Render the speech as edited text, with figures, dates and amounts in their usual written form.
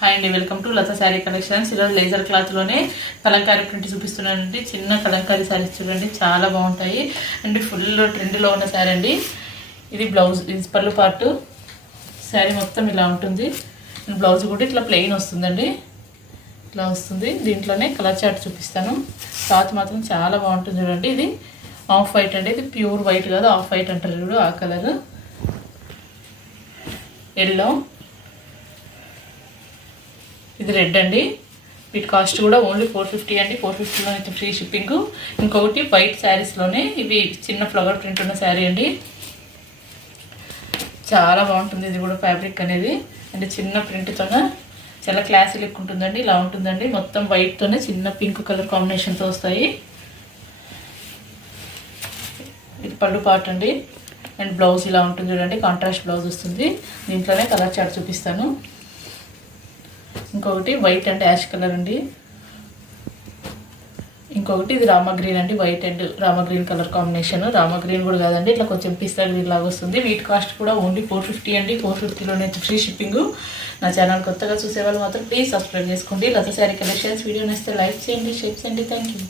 Hi అండి, welcome to Latha sari collections. ఈరోజు laser క్లాత్లోనే కలంకారీ ప్రింట్ చూపిస్తున్నానండి. చిన్న కలంకారీ శారీస్ చూడండి, చాలా బాగుంటాయి అండ్ ఫుల్ ట్రెండ్లో ఉన్న శారీ అండి. ఇది బ్లౌజ్, ఇది పళ్ళు పార్టు. శారీ మొత్తం ఇలా ఉంటుంది. బ్లౌజ్ కూడా ఇట్లా ప్లెయిన్ వస్తుందండి, ఇట్లా వస్తుంది. దీంట్లోనే కలర్ చార్ట్ చూపిస్తాను. క్లాత్ మాత్రం చాలా బాగుంటుంది చూడండి. ఇది ఆఫ్ వైట్ అండి, ఇది ప్యూర్ వైట్ కాదు, ఆఫ్ వైట్ అంటారు చూడు ఆ కలర్. ఎల్లో, ఇది రెడ్ అండి. వీటి కాస్ట్ కూడా ఓన్లీ 450 అండి. 450లో అయితే ఫ్రీ షిప్పింగ్. ఇంకొకటి వైట్ శారీస్లోనే ఇవి చిన్న ఫ్లవర్ ప్రింట్ ఉన్న శారీ అండి, చాలా బాగుంటుంది. ఇది కూడా ఫ్యాబ్రిక్ అనేది అంటే చిన్న ప్రింట్తోనే చాలా క్లాసీ లుక్ ఉంటుందండి. ఇలా ఉంటుందండి, మొత్తం వైట్తోనే చిన్న పింక్ కలర్ కాంబినేషన్తో వస్తాయి. ఇది పళ్ళు పార్ట్ అండి అండ్ బ్లౌజ్ ఇలా ఉంటుంది చూడండి, కాంట్రాస్ట్ బ్లౌజ్ వస్తుంది. దీంట్లోనే కలర్ చార్ట్ చూపిస్తాను. ఇంకొకటి వైట్ అండ్ యాష్ కలర్ అండి. ఇంకొకటి ఇది రామా గ్రీన్ అండి, white and Rama green colour combination. Rama green కూడా కాదండి, ఇట్లా కొంచెం పిస్తా గ్రీన్ లాగా వస్తుంది. వీటి కాస్ట్ కూడా ఓన్లీ 450 అండి. 450లోనే ఫ్రీ షిప్పింగ్. నా ఛానల్ కొత్తగా చూసేవాళ్ళు మాత్రం ప్లీజ్ సబ్స్క్రైబ్ చేసుకోండి. లతా శారీ కలెక్షన్స్ వీడియో నచ్చితే లైక్ చేయండి, షేర్ చేయండి. Thank you.